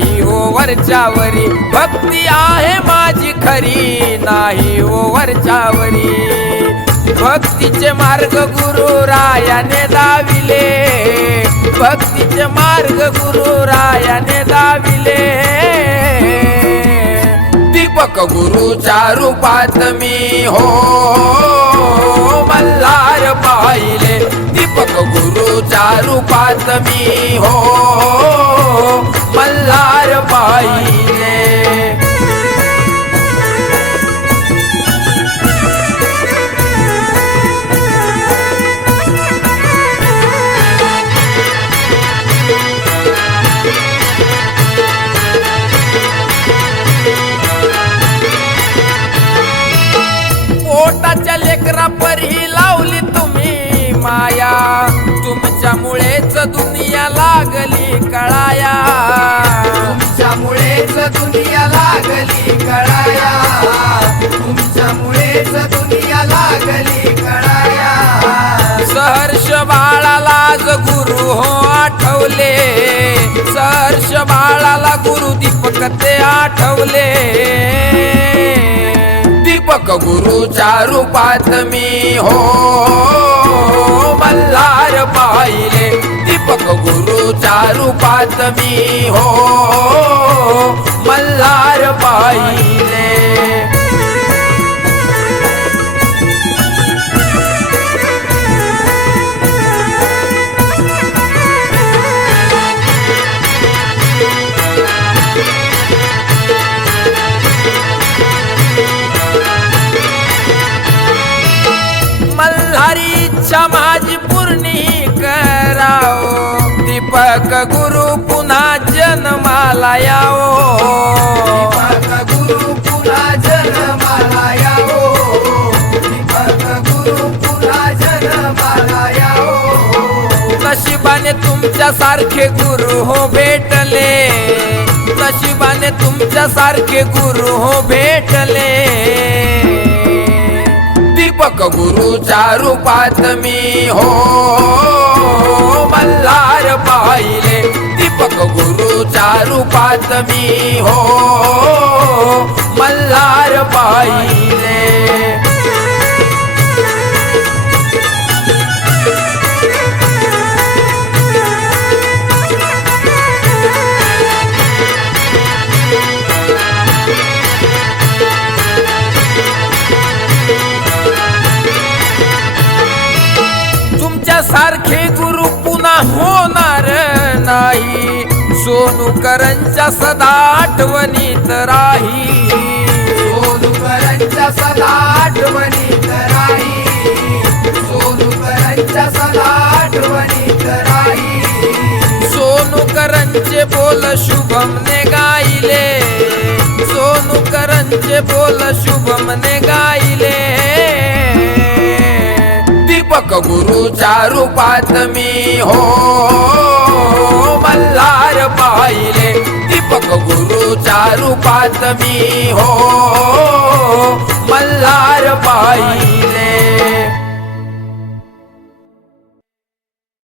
हो वरच्यावरी. भक्ती आहे माझी खरी नाही ओ वरच्यावरी. भक्तीचे मार्ग गुरु रायाने दाविले. भक्तीचे मार्ग गुरु रायाने दाविले. दीपक गुरुच्या रूपात मी हो मल्हार पाहिले. दीपक गुरुच्या रूपात मी हो मल्हार पाहिले पोटाच्या लेकरा परी लावली तुम्ही माया. तुमच्यामुळे दुनिया लागली कळाया. तुमच्यामुळेच दुनिया लागली कळाया. तुमच्यामुळेच दुनिया लागली कळाया. सहर्ष बाळाला गुरु हो आठवले. सहर्ष बाळाला गुरु दीपक ते आठवले. दीपक गुरुच्या रूपात मी हो. मल्हार पाहिले दीपक गुरुच्या रूपात मी हो मल्हार पाहिले. मल्हारी माझी पूर्णी कराओ दीपक गुरु पुन्हा जन्माला याओ दीपक गुरु पुन्हा जन्माला यावो. दीपक गुरु पुन्हा जन्माला यावो. नशिबाने तुमच्या सारखे गुरु हो भेटले. नशिबाने तुमच्या सारखे गुरु हो भेटले. दीपक गुरुच्या रूपात मी हो. रूपात मी हो मल्हार पाहिले. तुमच्या सारखे गुरु पुन्हा होणार नाही. सोनूकरांच्या सदा आठवणीत राही. सोनुकरांच्या सदा आठवणीत राही. सोनुकरांच्या सदा आठवणीत राही. सोनूकरांचे बोल शुभमने गायले. सोनूकरांचे बोल शुभमने गायले. दीपक गुरुच्या रूपात मी हो दीपक गुरुच्या रूपात मी